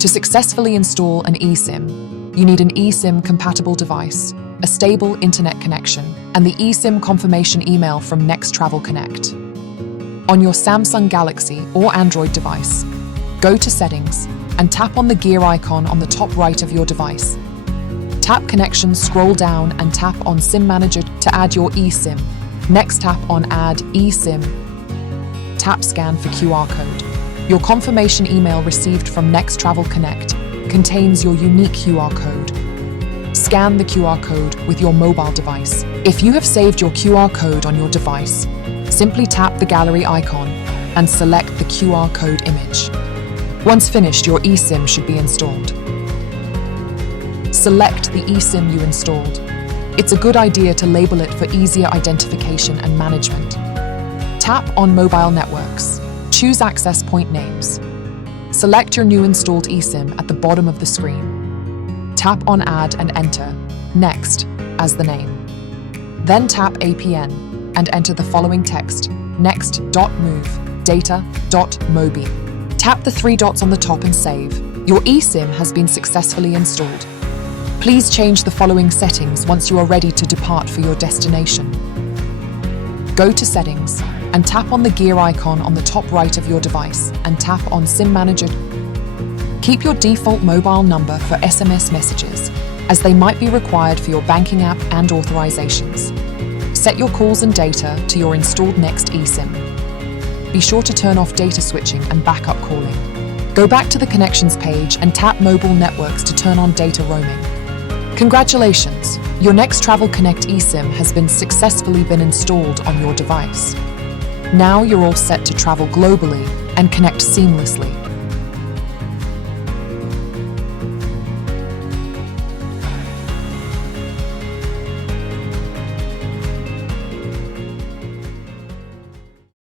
To successfully install an eSIM, you need an eSIM-compatible device, a stable internet connection, and the eSIM confirmation email from Next Travel Connect. On your Samsung Galaxy or Android device, go to Settings and tap on the gear icon on the top right of your device. Tap Connection, scroll down and tap on SIM Manager to add your eSIM. Next tap on Add eSIM. Tap Scan for QR code. Your confirmation email received from Next Travel Connect contains your unique QR code. Scan the QR code with your mobile device. If you have saved your QR code on your device, simply tap the gallery icon and select the QR code image. Once finished, your eSIM should be installed. Select the eSIM you installed. It's a good idea to label it for easier identification and management. Tap on Mobile Networks. Choose access point names. Select your new installed eSIM at the bottom of the screen. Tap on Add and enter Next as the name. Then tap APN and enter the following text: next.move data.mobi. Tap the 3 dots on the top and save. Your eSIM has been successfully installed. Please change the following settings once you are ready to depart for your destination. Go to Settings and tap on the gear icon on the top right of your device and tap on SIM Manager. Keep your default mobile number for SMS messages, as they might be required for your banking app and authorizations. Set your calls and data to your installed Next eSIM. Be sure to turn off data switching and backup calling. Go back to the Connections page and tap Mobile Networks to turn on data roaming. Congratulations! Your Next Travel Connect eSIM has successfully been installed on your device. Now you're all set to travel globally and connect seamlessly.